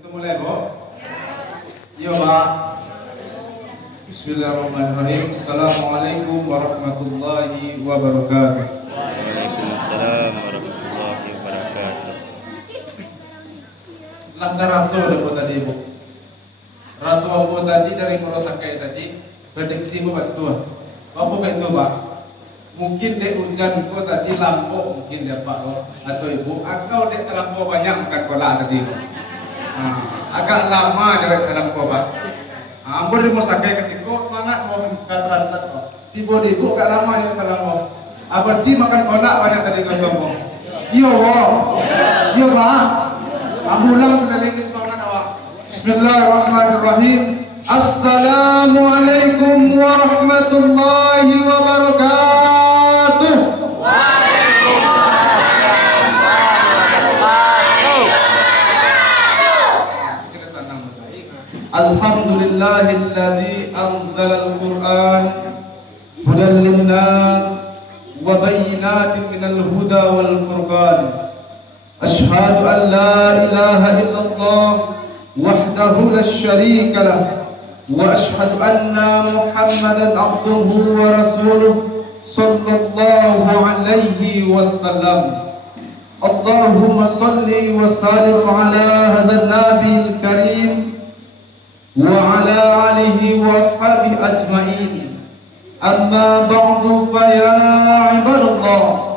Kita mulai, Bu. Yo, Pak. Bismillahirrahmanirrahim. Assalamualaikum warahmatullahi wabarakatuh. Waalaikumsalam warahmatullahi wabarakatuh. Langkah rasul Bu tadi, Bu. Rasul Bu tadi dari Morosakai tadi prediksi Bu betul. Apa betul, Pak? Mungkin dek hujan ko tadi lampau mungkin dia Pak atau Ibu atau dek terlampau banyak kan kolak tadi. Agak lama jarak sana ko Pak. Ambor di Morosakai ke siko semangat mau ke transit ko. Tiba di Ibu agak lama jarak sana ko. Berarti makan kolak banyak tadi ko somo. Yo, yo Pak. Ambulang sudah lagi semangat awak. Bismillahirrahmanirrahim. Assalamualaikum warahmatullahi wabarakatuh. Waalaikumsalam warahmatullahi wabarakatuh. Alhamdulillahilladzi anzalal Qur'an hudan linnas wa bayyinatin minal huda wal furqan. Ashhadu an la ilaha illallah wahdahu la syarika lah wa ashhadu anna Muhammadan abduhu wa rasuluh sallallahu alaihi wasallam. Allahumma salli wa sallim ala hadzal nabiyil karim wa ala alihi wa ashabihi ajma'in. Amma ba'du fa ya ibadallah,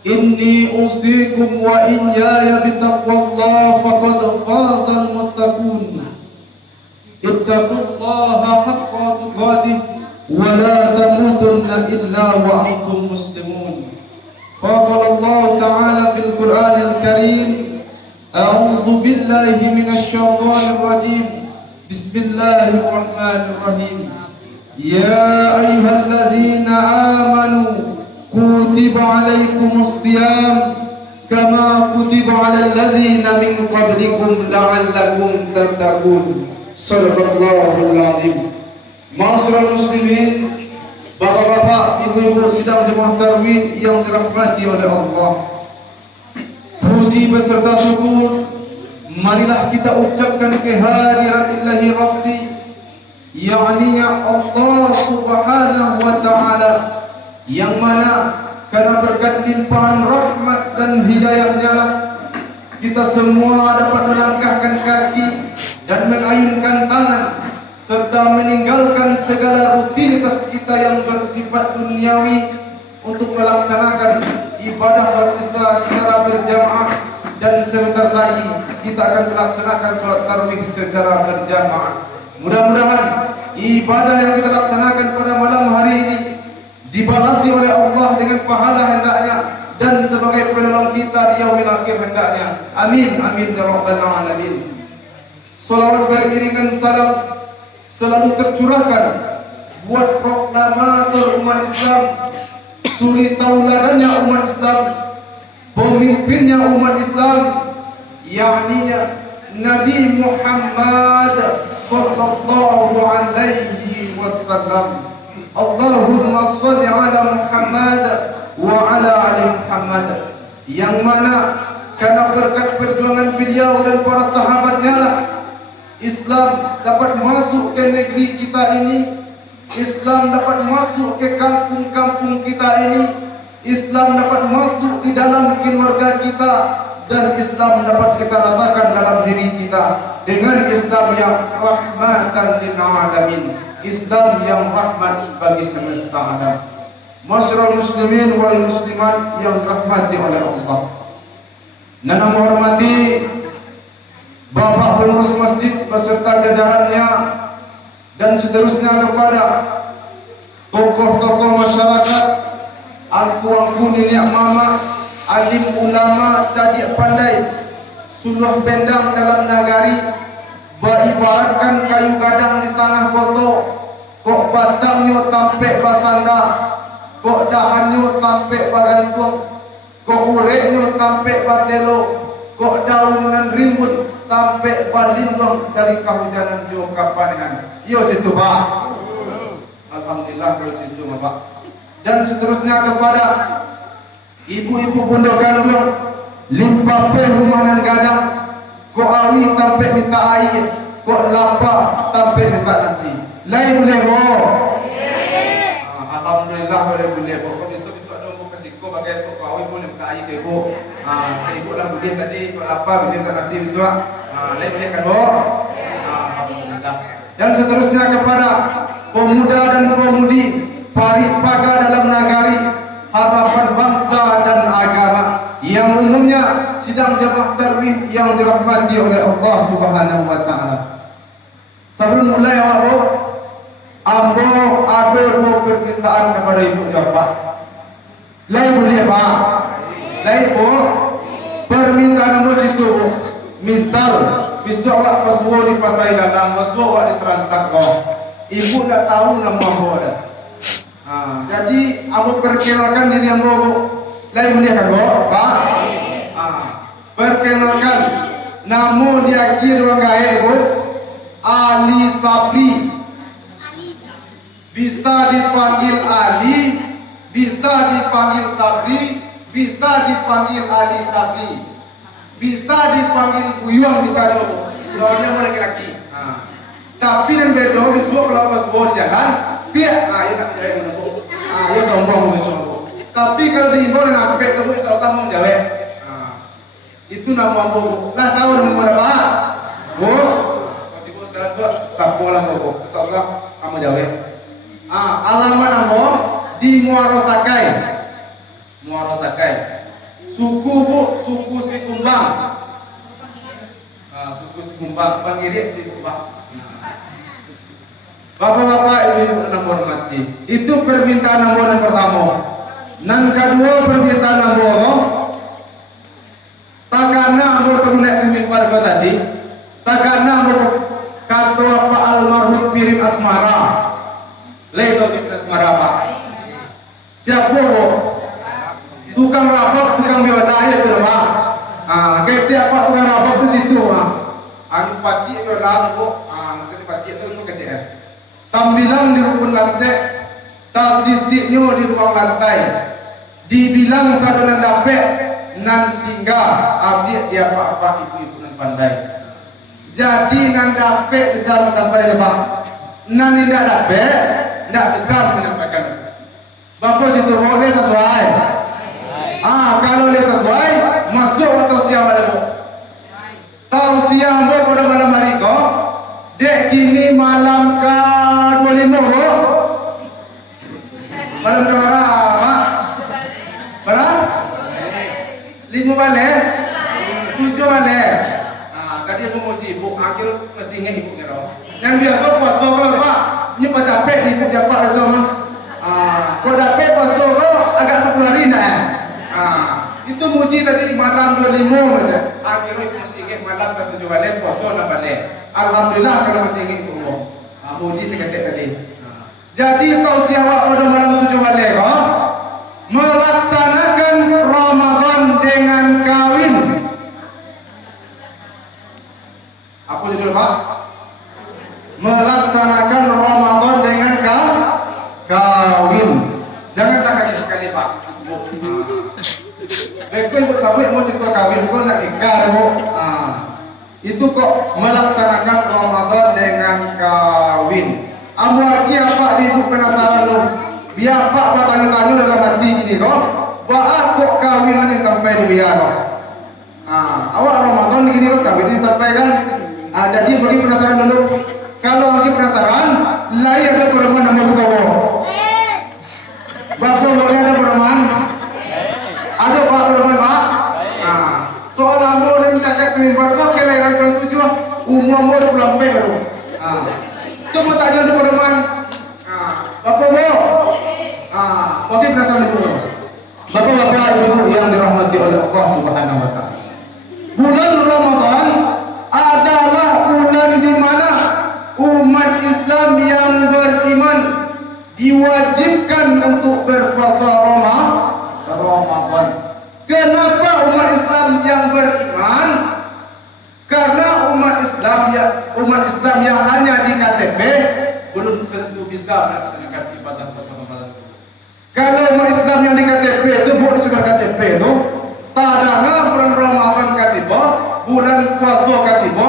inni usikum wa iyaya bitaqwallah faqad fazal muttaqun. Ittaqullaha haqqa tuqatih wa la tamutunna illa wa antum muslimun. Qala Allah ta'ala fil Qur'anil Karim, a'udzu billahi minasy syaithanir rajim. Bismillahirrahmanirrahim. Ya ayyuhallazina amanu kutiba alaikumus siyam kama kutiba alal ladzina min qablikum la'allakum tattaqun. Shadaqallahul azim. Ma'asyiral muslimin, bapak-bapak, ibu-ibu sidang jemaah tarawih yang dirahmati oleh Allah. Puji beserta syukur marilah kita ucapkan kehadiran Ilahi Rabbi, yakni Allah Subhanahu wa taala, yang mana karena berkat limpahan rahmat dan hidayahnya lah kita semua dapat melangkahkan kaki dan mengayunkan tangan serta meninggalkan segala rutinitas kita yang bersifat duniawi untuk melaksanakan ibadah salat isya secara berjamaah, dan sebentar lagi kita akan melaksanakan salat tarawih secara berjamaah. Mudah-mudahan ibadah yang kita laksanakan pada malam hari ini dibalasi oleh Allah dengan pahala hendaknya dan sebagai penolong kita di yaumil akhir hendaknya. Amin amin ya rabbal alamin. Salawat beriringan salam selalu tercurahkan buat proklamator umat Islam, suri tauladannya umat Islam, pemimpinnya umat Islam, yakni Nabi Muhammad sallallahu alaihi wasallam. Allahumma salli ala Muhammad wa ala ali Muhammad, yang mana karena berkat perjuangan beliau dan para sahabatnya lah Islam dapat masuk ke negeri kita ini, Islam dapat masuk ke kampung-kampung kita ini, Islam dapat masuk di dalam keluarga kita, dan Islam dapat kita rasakan dalam diri kita dengan Islam yang rahmatan lil alamin, Islam yang rahmat bagi semesta alam. Masyarul muslimin wal muslimat yang dirahmati oleh Allah. Nana menghormati Bapak pengurus masjid beserta jajarannya dan seterusnya kepada tokoh-tokoh masyarakat, angku-angku nenek mama, alim ulama, cadik pandai, suluh pendang dalam nagari, beribaratkan kayu gadang di tanah koto, kok batangnya tampek basanda, kok dahannya tampek bagantung, kok ureknya tampek baselo, kok daun dengan rimbun tampek balindong dari kehujanan jo kapanan. Yo situ Pak. Alhamdulillah kalau situ Pak. Dan seterusnya kepada ibu-ibu pondok gandum, limpah rumah dan gadang, kok awi sampai minta air, kok lapar sampai minta nasi. Lain boleh boh. Alhamdulillah boleh boh. Kau besok ada boh kasih kau bagai kau awi boleh minta air ke boh. Ibu lah boleh tadi kau lapar boleh minta nasi besok. Lain boleh kan boh. Alhamdulillah. Dan seterusnya kepada pemuda dan pemudi Paripaka dalam nagari harapan bangsa dan agama yang umumnya sidang jamaah tarawih yang dirahmati oleh Allah Subhanahu wa taala. Sebelum mulai ambo ada dua permintaan kepada ibu bapa. Lain boleh pak? Lain bu? Permintaan ambo itu misal besok awak pas di pasar dalam, besok awak di Transako. Ibu tak tahu nama ambo dah. Jadi ambo perkenalkan diri ambo bu. Lain boleh kan bu? Pak? Perkenalkan nama dia kira orang gaib bu. Ali Sabri. Bisa dipanggil Ali, bisa dipanggil Sabri, bisa dipanggil Ali Sabri, bisa dipanggil Buyong bisa dulu. Soalnya mau laki-laki. Tapi dan bedo besok kalau pas bawa jalan, biar ya nak jalan dulu. Ya sombong besok. Tapi kalau diimbau dan sampai tu insya Allah mau jawab. Itu nama bu. Lah tahu nama apa? Bu. Ibu saya sapu lah bu. Insya Allah kamu jawab. Alamat nama di Muaro Sakai. Muaro Sakai. Suku bu, suku Sikumbang. Suku Sikumbang, pengirip di Kumbang. Bapak-bapak, ibu-ibu dan hormati. Itu permintaan nombor yang pertama. Dan kedua permintaan nombor, tak karena nombor sebenarnya pimpin pada tadi, tak karena nombor kata apa almarhum Piring Asmara. Leto di Asmara Pak. Siapa bu? Tukang rapok, tukang biwadaya itu Pak. Kayak siapa tukang rapok itu situ Pak. Anu pati itu lah bu. Maksudnya pati itu itu kecil. Tambilang di rukun lansek, tak sisiknya di ruang lantai. Dibilang sadunan dapet, nan tinggal abdi dia pak ibu-ibu nan pandai. Jadi nan dapet bisa sampai depan. Nan tidak dapet, tidak bisa menyampaikan. Bapak situ boleh sesuai. Kalau boleh sesuai, masuk atau siang ada bu. Tahu siang bu pada malam hari kau. Dek kini malam ke-25 bu. Malam ke mana mak? Berapa? 5 balik? 7 balik? Tadi aku mau ibu, akhir mesti ingat ibu kira. Yang biasa puasa kalau pak, ini pak capek ibu japak rasa mah. Kalau capek puasa agak 10 hari nak. Itu muji tadi malam 25 macam. Akhirnya ibu mesti ingat malam ke-7 balik puasa nak balik. Alhamdulillah kalau mesti ingat ibu. Muji seketik tadi. Jadi tausiah awak pada malam 7 balik melaksanakan Ramadan dengan kawin. Apa judul Pak? Melaksanakan Ramadan dengan kawin. Jangan tak kaget sekali Pak. Beko ibu sabuk mau cerita kawin, kok nak nikah bu. Itu kok melaksanakan Ramadan dengan kawin. Amu lagi apa di ibu penasaran lu? Biar Pak bertanya-tanya dalam hati gini kok. Baat kok kawin aja sampai di biar kok. Awak Ramadan gini kok kawin ini sampai kan? Jadi bagi penasaran dulu. Kalau lagi penasaran, lain ada perempuan nomor sekolah. Bapak boleh ada perempuan? Ada Pak perempuan Pak? Soal ambo dan mencatat kemimbar kau kelahiran 97, umur ambo 20 baru. Coba tanya ada perempuan. Bapak bu, bagi penasaran dulu. Bapak-bapak ibu yang dirahmati oleh Allah Subhanahu wa taala. Bulan Ramadan adalah bulan di mana umat Islam yang beriman diwajibkan untuk berpuasa Ramadan. Kenapa umat Islam yang beriman? Karena umat Islam yang hanya di KTP belum tentu bisa melaksanakan ibadah puasa Ramadan. Kalau umat Islam yang di KTP itu bukan sudah KTP itu, tak ada bulan Ramadan katiba bulan puasa katiba,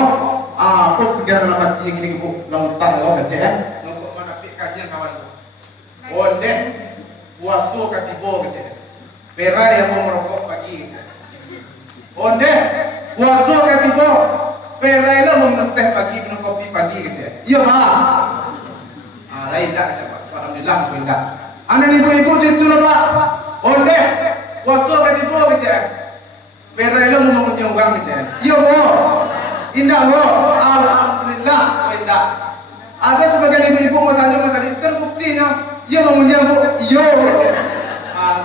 aku pikir dalam hati gini bu, lontar lo kecil, untuk mana pik kajian kawan. Onde puasa katiba kecil, perai yang mau merokok pagi kecil. Onde puasa katiba, perai lo mau teh pagi minum kopi pagi kecil. Iya mah. Lain tak coba. Alhamdulillah tidak. Anda ibu-ibu situ lah pak. Onde puasa katiba kecil. Perai lo mau menguji uang kecil. Iya bo. Indah bo. Alhamdulillah tidak. Ada sebagian ibu-ibu mau tanya masalah itu terbuktinya. Iya mau menguji bu. Iya kecil.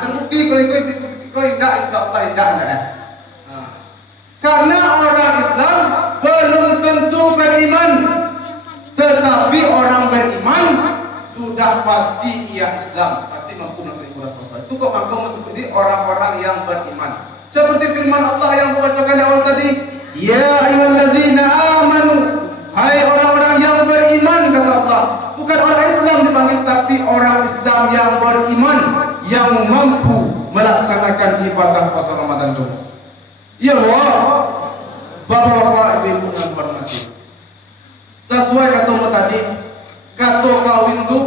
Terbukti kalau tidak insya Allah tidak. Karena orang Islam belum tentu beriman, tetapi orang beriman sudah pasti ia Islam, pasti mampu melaksanakan ibadah puasa. Itu kok mampu mengikuti orang-orang yang beriman. Seperti firman Allah yang membacakan di awal tadi, ya ayyuhallazina amanu, hai orang-orang yang beriman kata Allah. Bukan orang Islam dipanggil, tapi orang Islam yang beriman yang mampu melaksanakan ibadah puasa Ramadan itu. Ya Allah, Bapak-bapak, ibu-ibu yang hormati. Sesuai kata tadi, kata kawin itu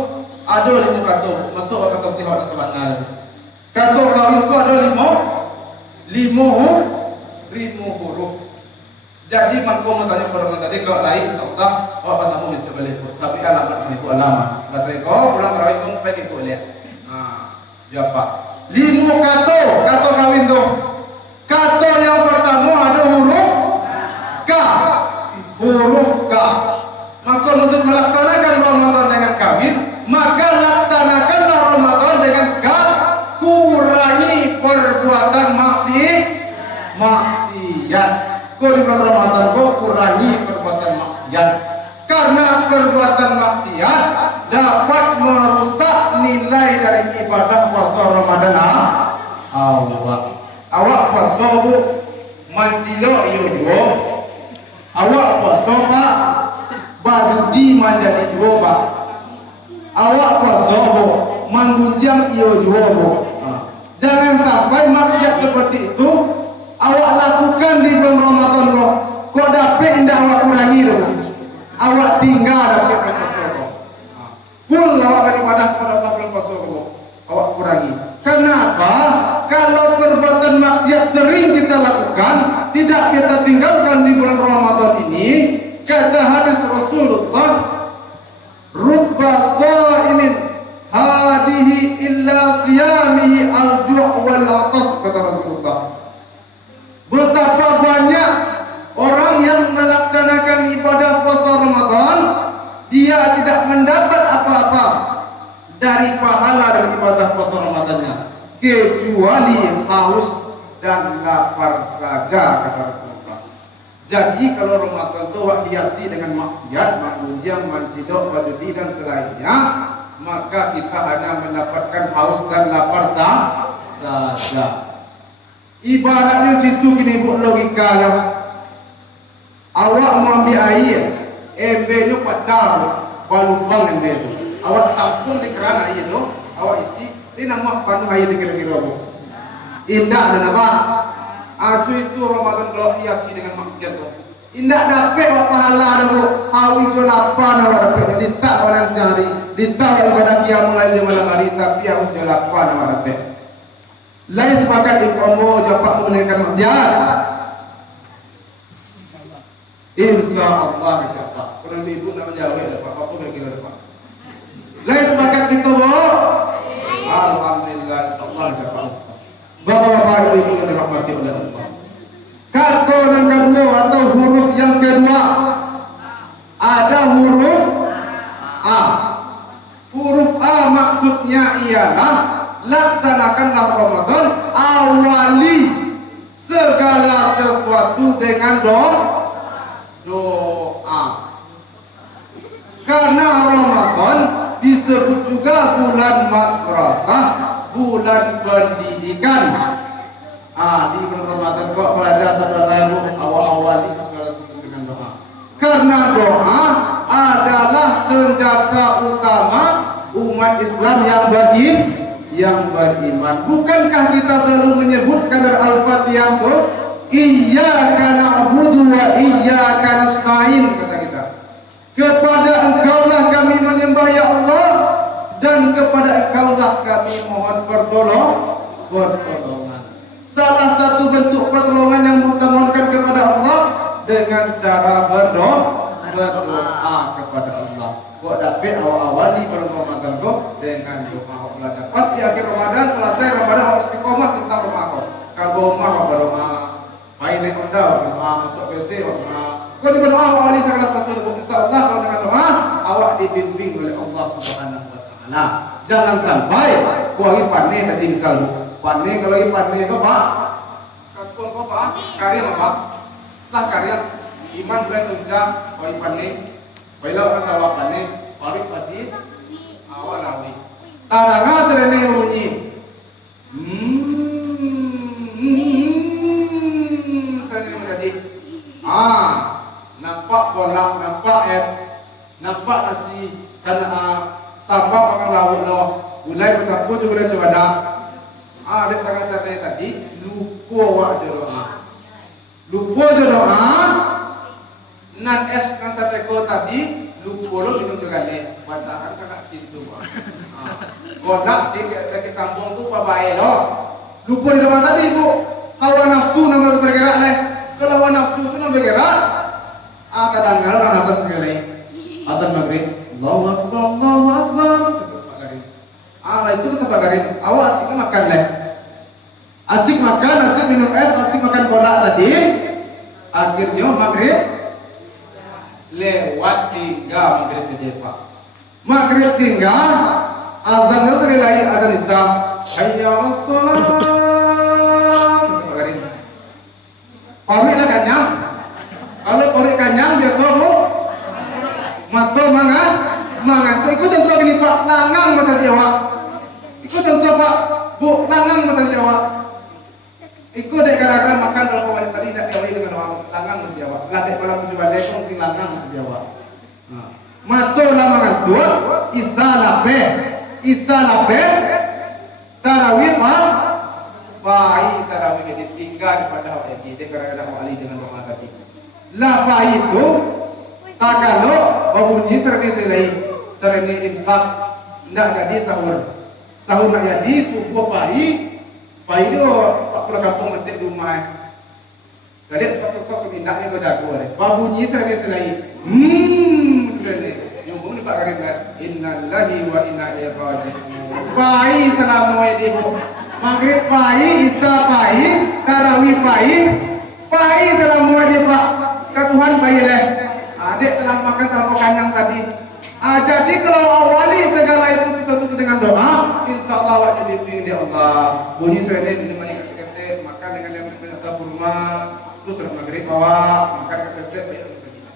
ada 5 kata. Masuk kata sihah dan sabanal. Kata kawin itu ada 5 huruf. Jadi mangko tanya kepada tadi kalau lain insyaallah apa tamu bisa balik. Sampai alamat ini ku alamat. Selesai kau pulang kawin kamu pergi ku lihat. Ya Pak. 5 kata kawin itu. Kata yang pertama ada huruf K. Huruf K. Maka maksud melaksanakan Ramadan dengan kawin, maka laksanakanlah Ramadan dengan K. Kurangi perbuatan maksiat. Kau di bulan Ramadan kau kurangi perbuatan maksiat. Karena perbuatan maksiat dapat merusak nilai dari ibadah puasa Ramadan. Allah. Awak puasa bu, mancilo iyo dua. Awak puasa pak, badudi menjadi dua pak. Awak puasa bu, mangunjang iyo dua bu. Jangan sampai maksiat seperti itu awak lakukan di bulan Ramadan bu. Kok dapat indah awak kurangi bu. Awak tinggal dapat bulan puasa bu. Full awak beribadah pada bulan puasa bu. Awak kurangi. Kenapa? Kalau perbuatan maksiat sering kita lakukan, tidak kita tinggalkan di bulan Ramadan ini, kata hadis Rasulullah, rubba sha'imin hadihi illa siyamihi al-ju' wal 'atas, kata Rasulullah. Betapa banyak orang yang melaksanakan ibadah puasa Ramadan, dia tidak mendapat apa-apa dari pahala dari ibadah puasa Ramadannya, kecuali haus dan lapar saja, kata Rasulullah. Jadi kalau Ramadan itu hiasi dengan maksiat, mengunjang, mencidok, berjudi dan selainnya, maka kita hanya mendapatkan haus dan lapar saja. Ibaratnya situ gini bu, logikanya awak mau ambil air, embernya pacar, balubang ember itu. Awak tampung di keran air itu, awak isi, ini nama penuh air kira-kira bu. Indah dan apa? Acu itu Ramadan kalau hiasi dengan maksiat bu. Indah dapat apa pahala bu. Hawi itu lapan awak dapat. Ditak orang sehari, ditak ibadah kia mulai di malam hari, tapi aku sudah lapan awak dapat. Lain sepakat ibu ambo dapat menunaikan maksiat. Insya Allah insyaAllah. Kalau ibu nak menjawab dapat apa kira-kira dapat. Lain sepakat kita bu. Alhamdulillah insyaallah insyaAllah. Bapak-bapak ibu yang dirahmati oleh Allah. Kata yang kedua atau huruf yang kedua, ada huruf A. Huruf A maksudnya ialah laksanakanlah Ramadan, awali segala sesuatu dengan doa. Karena Ramadan disebut juga bulan madrasah, bulan pendidikan. Di bulan Ramadan kok belajar saudara awal-awali segala sesuatu dengan doa. Karena doa adalah senjata utama umat Islam yang beriman. Bukankah kita selalu menyebutkan dari Al-Fatihah itu Iyyaka na'budu wa iyyaka nasta'in, kata kita. Kepada Engkaulah kami menyembah ya Allah, dan kepada Engkaulah kami mohon pertolongan. Salah satu bentuk pertolongan yang kita mohonkan kepada Allah dengan cara berdoa kepada Allah. Kok dapat awal-awali pada Ramadan kok dengan doa belajar. Pas di akhir Ramadan, selesai Ramadan harus istiqomah tentang rumah kok. Kalau rumah kok berdoa, main naik Honda, berdoa masuk PC, berdoa. Kau juga doa awali segala sesuatu. Insyaallah kalau dengan doa awak dibimbing oleh Allah Subhanahu wa taala. Jangan sampai kau lagi panik tadi misal. Panik kalau lagi panik kau Pak. Kau Pak, karya apa? Sah karya iman boleh tunjang kau lagi panik. Baiklah masalah panik, panik padi awak lawi. Taranga serene bunyi. Serene menjadi. Nampak bola, nampak es, nampak nasi, karena sambal makan lauk loh. Gulai bercampur juga coba dah. Ada tangan saya tadi lupa awak doa. Lupa doa. Nan es kan saya tadi lupa lo minum juga deh. Bacaan sangat gitu. Bola di campur tu apa baik lo. Lupa di depan tadi bu. Hawa nafsu nama bergerak leh. Kalau hawa nafsu tu nama bergerak. Kadang-kadang orang azan sekali, azan maghrib, Allahu Akbar, Allahu Akbar. Itu kata Pak Karim, awak asik makan leh, asik makan, asik minum es, asik makan bola tadi. Akhirnya maghrib lewat tinggal maghrib ke Pak. Maghrib tinggal, azan sekali lagi azan isya, hayya 'alas shalah. Kata Pak Karim, pamit dah kanyang. Kalau korek kanyang biasa bu, mato mangan. Ikut contoh gini Pak, langang masa Jawa. Ikut contoh Pak, bu langang masa Jawa. Ikut dek kadang makan kalau kau tadi tidak diawali dengan langang masa Jawa. Latih malam tujuh balik mungkin langang masa Jawa. Mato lamangan dua, isa lape, tarawih Pak. Bayi tarawih ditinggal pada awal ini. Dek kadang awali dengan doa tadi. Lapa itu tak kalau babunyi sereni imsak tidak jadi sahur nak jadi subuh pai itu tak perlu kampung macet rumah jadi tak semindaknya kau jago babunyi sereni nyumbung ni Pak Karim innalillahi wa inna ilaihi raji'un pai selama itu maghrib pai isya pai tarawih pai selama itu Pak ke Tuhan bayi leh. Adik telah makan terlalu kanyang tadi. Jadi kalau awali segala itu sesuatu dengan doa, insya Allah awak jadi bimbing dia Allah. Bunyi serene minum banyak kasih makan dengan yang banyak tahu rumah. Terus sudah maghrib awak makan kasih banyak saja.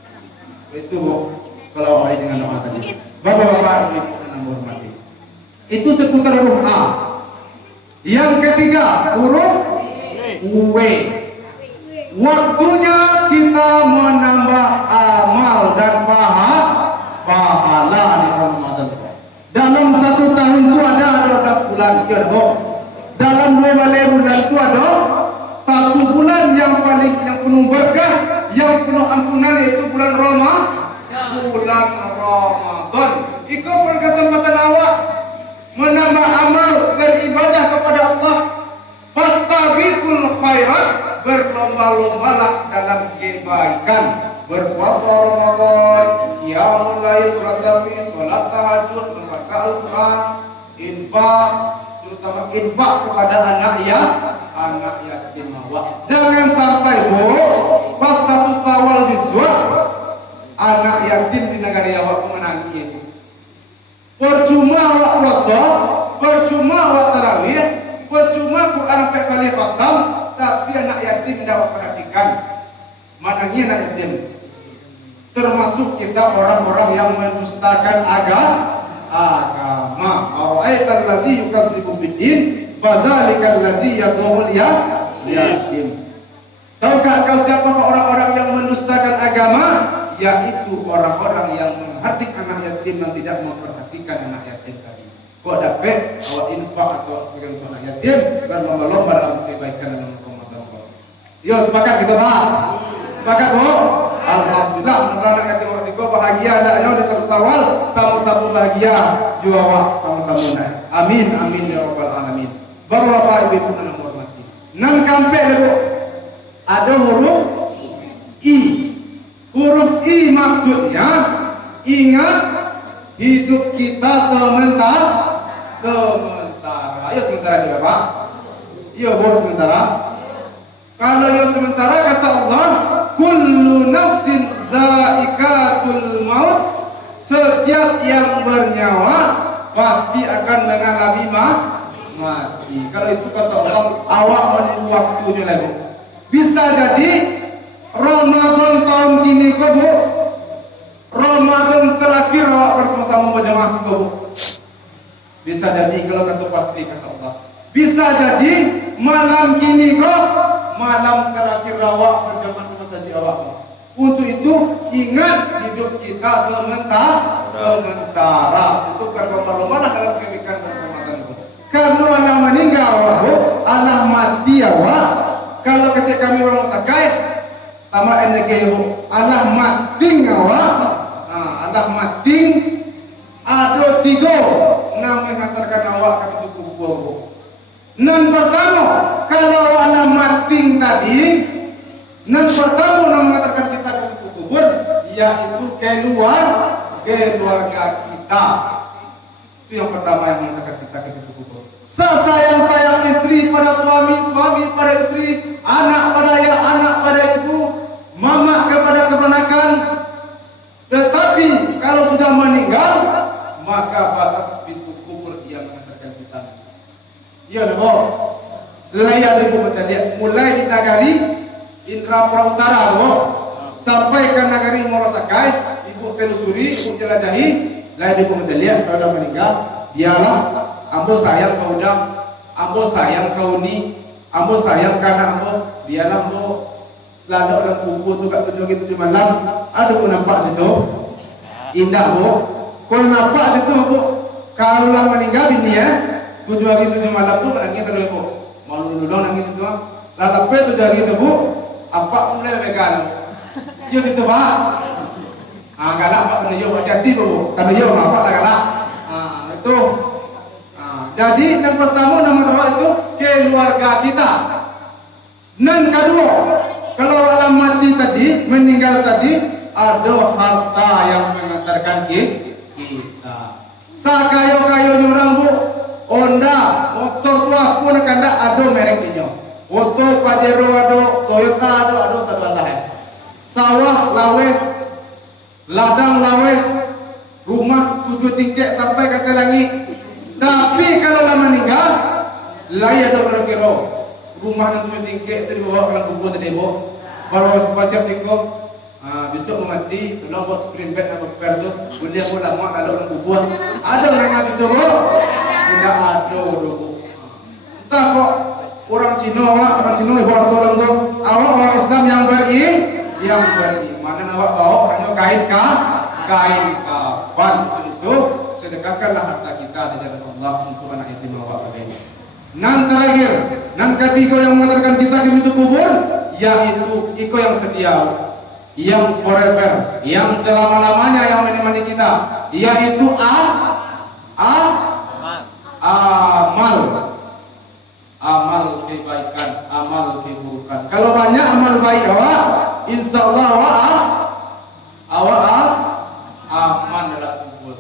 Itu kalau awali dengan doa tadi. Bapak-bapak ibu dan hormati. Itu seputar huruf A. Yang ketiga huruf W. Waktunya kita menambah amal dan pahala di Ramadan. Dalam satu tahun itu ada 12 bulan kira. Dalam 2 bulan itu ada 1 bulan yang penuh berkah, yang penuh ampunan yaitu bulan Ramadan. Ikut berkesempatan awak menambah amal beribadah kepada Allah. Fastabiqul khairat, berlomba-lombalah dalam kebaikan. Berpuasa Ramadan, qiyamul lail, salat tarawih, salat tahajud, membaca Al-Qur'an, infak, terutama infak kepada anak yatim awak. Jangan sampai pas 1 Syawal biswa anak yatim di negara awak menangis. Percuma awak puasa, percuma awak tarawih, percuma Quran sampai kali khatam, tapi anak yatim tidak awak perhatikan. Mananya anak yatim. Termasuk kita orang-orang yang mendustakan agama. Ara'aital ladzi yukadzibu biddin, fadzalikal ladzi yadhul yatim. Tahukah kau siapa orang-orang yang mendustakan agama? Yaitu orang-orang yang menghardik anak yatim dan tidak memperhatikan anak yatim tadi. Kau dapat awak infak atau sebagai anak yatim dan lomba-lomba dalam kebaikan dalam Ramadan. Yo sepakat kita Pak. Sepakat Bu? Alhamdulillah, anak yatim resiko bahagia anaknya di satu awal sama-sama bahagia juawa sama-sama naik. Amin amin ya rabbal alamin. Baru Bapak Ibu yang hormati. Nan kampe Bu. Ada huruf I. Huruf I maksudnya ingat hidup kita sementara. Ayo sementara juga Pak. Iya Bu sementara. Kalau yang sementara kata Allah, kullu nafsin zaikatul maut, setiap yang bernyawa pasti akan mengalami mati. Kalau itu kata Allah, awak menunggu waktunya lagi. Bisa jadi Ramadan tahun ini kok Bu, Ramadan terakhir awak bersama-sama berjamaah sih Bu. Bisa jadi kalau kata pasti kata Allah. Bisa jadi malam kini kok malam terakhir awak berjamaah di masjid awak. Untuk itu ingat hidup kita sementara. Itu kan lomba-lomba dalam kebaikan dan kehormatan. Kalau Allah meninggal awak, Allah mati awak. Kalau kecil kami orang sakai, tambah energi Bu. Allah mati awak. Allah mati. Ada 3 nama mengatakan awak kami itu kubur Bu. Nan pertama, kalau Allah mati tadi, nan pertama yang mengatakan kita ke kubur, yaitu keluarga kita. Itu yang pertama yang mengatakan kita ke kubur. Sesayang-sayang istri pada suami, suami pada istri, anak pada ayah, anak pada ibu, mama kepada keponakan. Tetapi kalau sudah meninggal, maka batas pintu kubur yang mengatakan kita. Iya loh, layak ibu macam dia. Mulai di Nagari Indrapura Utara loh, sampai ke Nagari Morosakai, ibu telusuri, ibu jelajahi. Layak ibu macam dia. Kalau dah meninggal, dialah ambo sayang kau dah, ambo sayang kau ni, ambo sayang karena ambo, dialah ambo ladok dalam kubur tu kat 7 malam. Ada pun nampak situ, indah bu. Kalau nampak situ bu, kalau lah meninggal ini ya. 7 hari 7 malam tu nangis terus Bu. Malu dulu nangis itu. Lah lepas 7 hari itu Bu, apa mulai begal. Yo itu Pak. Galak Pak kena yo jadi Bu. Tapi yo apa lah galak. Itu. Jadi yang pertama nama itu keluarga kita. Yang kedua, kalau Allah mati tadi, meninggal tadi, ada harta yang mengantarkan kita. Sakayo-kayo orang Bu. Honda, motor tua pun akan ada mereknya. Motor Pajero ada, Toyota ada sebelah. Sawah lawe, ladang lawe, rumah 7 tingkat sampai kata langit. Tapi kalau lah meninggal, layak ada kira rumah 7 tingkat itu dibawa ke kubur tadi Bu. Baru siap tinggal. Besok mati, tolong buat screen bed dan repair tu. Boleh aku lama kalau orang kubur. Ada orang yang itu Bu? Tidak ada Bu. Entah kok orang Cina orang Cina ibu orang tolong tu. Awak orang Islam yang beriman. Awak bawa hanya kain kafan. Itu sedekahkanlah harta kita di jalan Allah untuk anak yatim awak ini. Nan terakhir, nan ketiga yang mengatakan kita di pintu kubur, yaitu iko yang setia. Yang forever, yang selama-lamanya yang menemani kita, yaitu amal kebaikan, amal keburukan. Kalau banyak amal baik awak, insya Allah awak aman dalam kubur.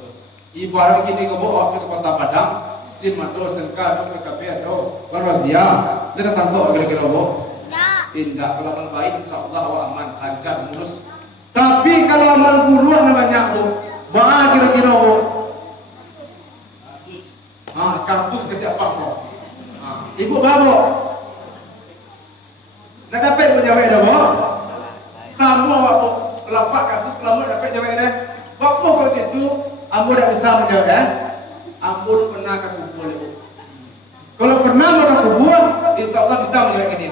Ibarat kini kau bawa ke kota Padang, sim atau SMK atau PKP atau Barazia, dia datang tu kira-kira bawa. Tidak, kalau amal baik insya Allah awak aman, lancar, mulus. Tapi kalau amal buruk namanya Bu, bah kira-kira Bu. Kasus kecil apa Bu? Ibu bawa. Nak dapat Bu jawab dah Bu. Sama awak Bu, lapak kasus kelama dapat jawab dah. Bapak kau situ, ambo tak bisa menjawab ya. Ambo pernah ke kubur Bu. Kalau pernah mau ke kubur, insya Allah bisa menjawab ini.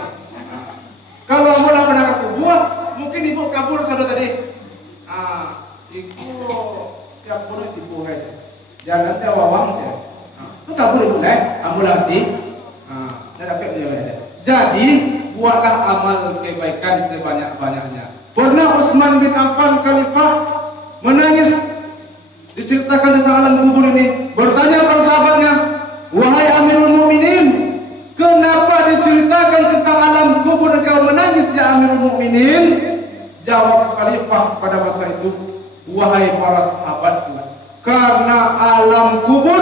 Kalau ambo tak pernah ke kubur, mungkin ibu kabur sudah tadi. Ibu siap pun ibu aja. Jangan nanti awam je. Itu kabur ibu ambo nanti. Dah dapat menjawab. Jadi buatlah amal kebaikan sebanyak-banyaknya. Pernah Utsman bin Affan khalifah menangis, diceritakan tentang alam kubur ini. Bertanya para sahabatnya, wahai Amirul Mukminin, kenapa diceritakan tentang alam kubur kau menangis ya Amirul Mukminin? Jawab khalifah pada masa itu, wahai para sahabatku, karena alam kubur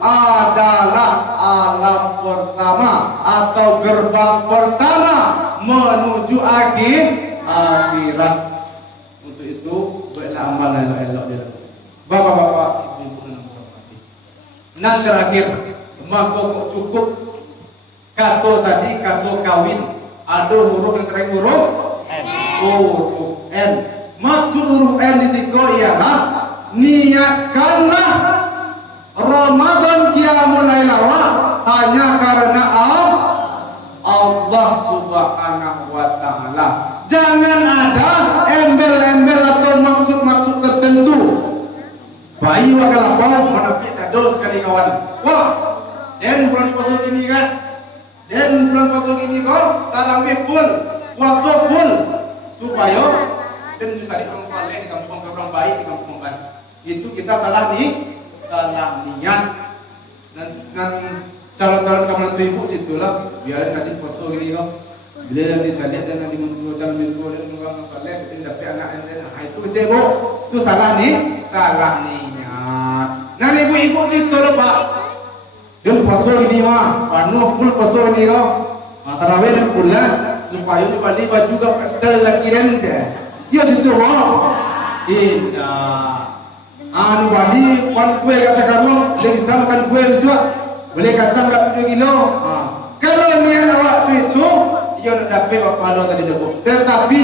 adalah alam pertama atau gerbang pertama menuju akhirat. Untuk itu buatlah amal yang elok dia. Bapak-bapak, ibu-ibu dan hormati. Nah terakhir, maka kok cukup kata tadi, kata kawin. Ada huruf yang terakhir huruf N. Huruf N. Maksud huruf N di situ ialah niatkanlah Ramadan qiyamul lailawah hanya karena Allah Subhanahu wa taala. Jangan ada embel-embel atau maksud-maksud tertentu. Bayi wakal apa mana pita dos sekali kawan. Wah, dan bulan puasa ini kan. Dan bulan puasa ini kau tarawih full, puasa full supaya dan bisa di orang saleh di kampung orang baik di kampung kan. Itu kita salah niat. Dan calon-calon kamar ibu itulah biar nanti puasa ini kau. Bila yang dicari dan nanti calon ibu dan orang saleh tidak dapat anak dan itu cebo. Itu salah niat. Nah ibu-ibu itu loh Pak. Dan pasal ini mah, penuh full pasal ini kok. Tarawih dan bulan supaya ni balik baju juga pasal lagi rente. Ya itu wah. Tidak. Anu balik pan kue kat sekarang, lagi sama makan kue semua. Boleh kacang kat 7 kilo. Kalau niat awak itu, ia nak dapat pahala tadi dulu. Tetapi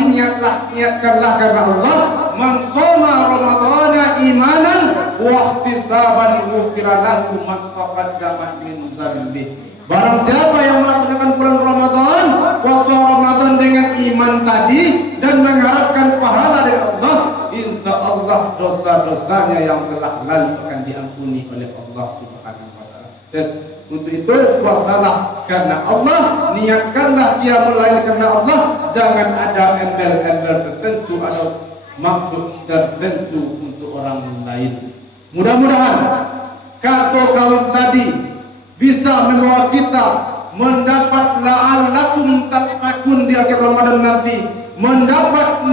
niatkanlah karena Allah. Man shoma Ramadhana imanan wa ihtisaban ghufira lahu ma taqaddama min dzambi. Barang siapa yang melaksanakan bulan Ramadan, puasa Ramadan dengan iman tadi dan mengharapkan pahala dari Allah, insya Allah dosa-dosanya yang telah lalu akan diampuni oleh Allah Subhanahu wa taala. Dan untuk itu puasalah karena Allah, niatkanlah qiyamul lail karena Allah, jangan ada embel-embel tertentu atau maksud tertentu untuk orang lain. Mudah-mudahan kata kawin tadi bisa membawa kita mendapat la'allakum tattaqun di akhir Ramadan nanti, mendapat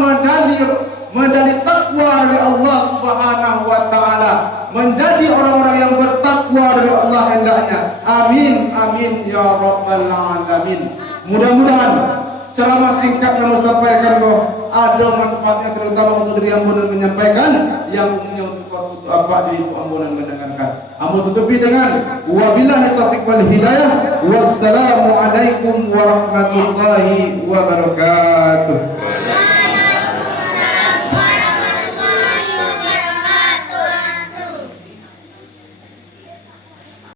medali takwa dari Allah Subhanahu wa taala, menjadi orang-orang yang bertakwa dari Allah hendaknya. Amin amin ya rabbal alamin. Mudah-mudahan ceramah singkat yang saya sampaikan ada manfaatnya terutama untuk diri ambo dan menyampaikan, yang umumnya untuk apa di ibu ambo dan mendengarkan. Ambo tutupi dengan wabillahi taufiq wal hidayah. Wassalamu alaikum warahmatullahi wabarakatuh.